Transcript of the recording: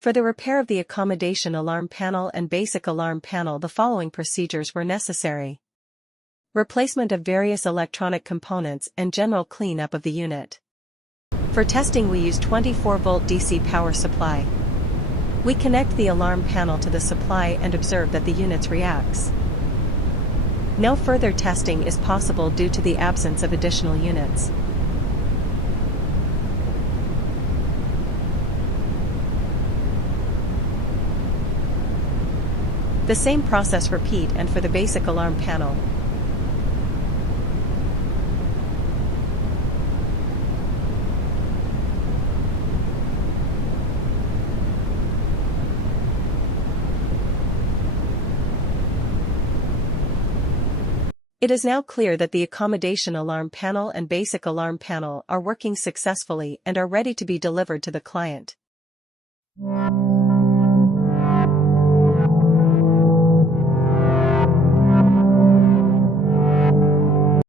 For the repair of the accommodation alarm panel and basic alarm panel, the following procedures were necessary. Replacement of various electronic components and general cleanup of the unit. For testing, we use 24-volt DC power supply. We connect the alarm panel to the supply and observe that the unit reacts. No further testing is possible due to the absence of additional units. The same process repeat and for the basic alarm panel. It is now clear that the accommodation alarm panel and basic alarm panel are working successfully and are ready to be delivered to the client.